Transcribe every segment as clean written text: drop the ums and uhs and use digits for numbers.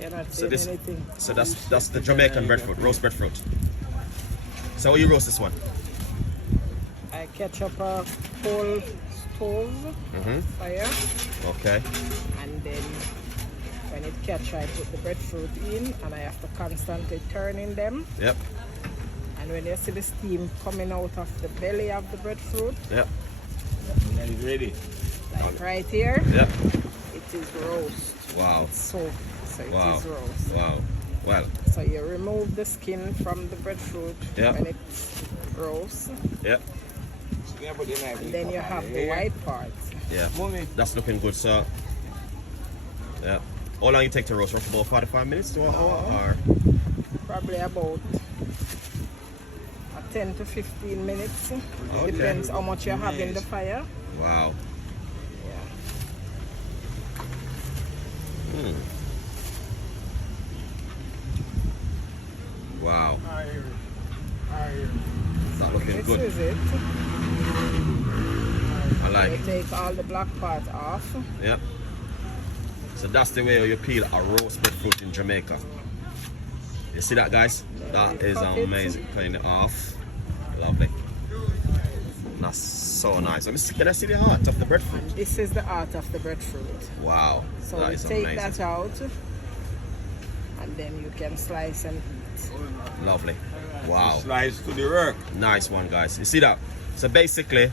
You're not So saying anything. so that's the Jamaican breadfruit, roast breadfruit. So how you roast this one? I catch up a coal stove fire, Okay. and then when it catch, I put the breadfruit in, and I have to constantly turning them. Yep. And when you see the steam coming out of the belly of the breadfruit, Yep. And it's ready. like right here, Yep. it is roast. Wow. It's soaked, so it Wow. is roast. Wow. Well. So you remove the skin from the breadfruit Yeah. when it's roast, Yep. and then you have the white part. Yeah. That's looking good, sir. Yeah. How long you take to roast? Roughly about 45 minutes to an hour, or? Probably about 10 to 15 minutes. Okay. Depends how much you have in the fire. Wow. Yeah. Wow. That's looking This good. is it. I like You it. take all the black part off. Yeah. So that's the way you peel a roast breadfruit in Jamaica. You see that, guys? That is cut it. amazing. Cutting it off. Lovely. That's so nice. Can I see the heart of the breadfruit? This is the heart of the breadfruit. Wow. So That you is take amazing. that out, and then you can slice and eat. Lovely. Wow. Slice to the work. Nice one, guys. You see that? So basically,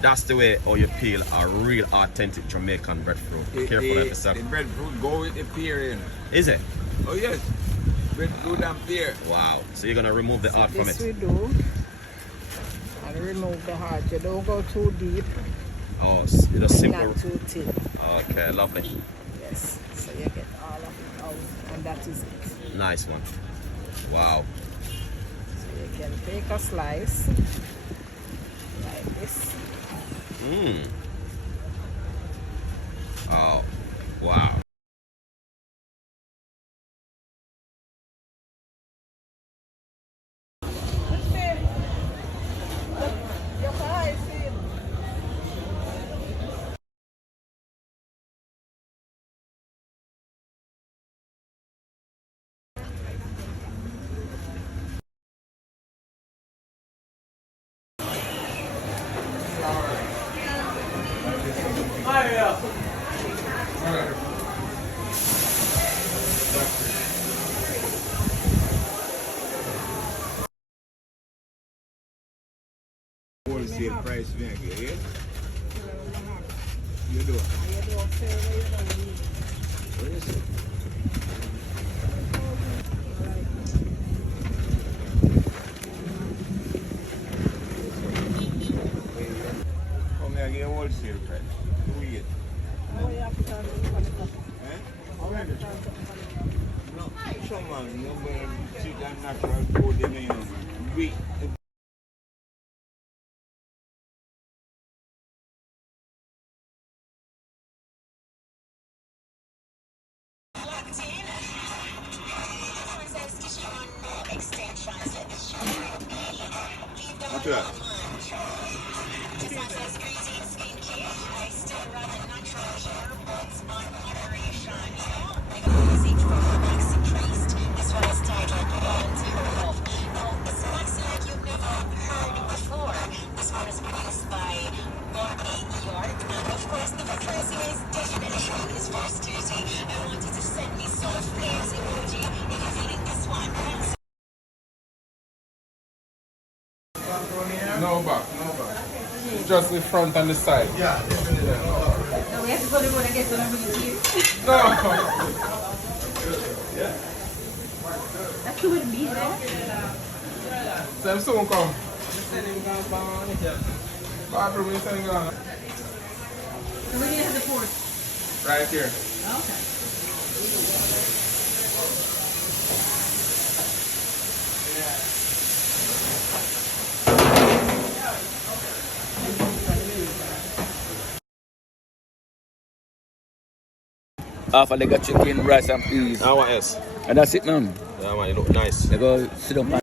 that's the way how you peel a real authentic Jamaican breadfruit. Be careful of yourself. The breadfruit go with the pear in. Is it? Oh yes. Breadfruit and pear. Wow. So you're gonna remove the heart from This it. we do, and remove the heart. You don't go too deep, Oh, it's just simple. not too thin. Okay, lovely. Yes. So you get all of it out, and that is it. Nice one. Wow. So you can take a slice like this. Mmm. Oh, wow. Wholesale price vinegar, yeah? You do. What is it? Come here, get wholesale price. Do we get? No, someone, nobody treat that natural food, you know. We. What's that? No back, no back. Just the front and the side. Yeah. No, we have to go to road and get some of you. No. That's who would be there. Them soon come. Bathroom in Senegal. So where do you have the porch? Right here. Okay. Half a leg of chicken, rice and peas. Now what else? And that's it, man. Yeah, man, you look nice. They go sit down.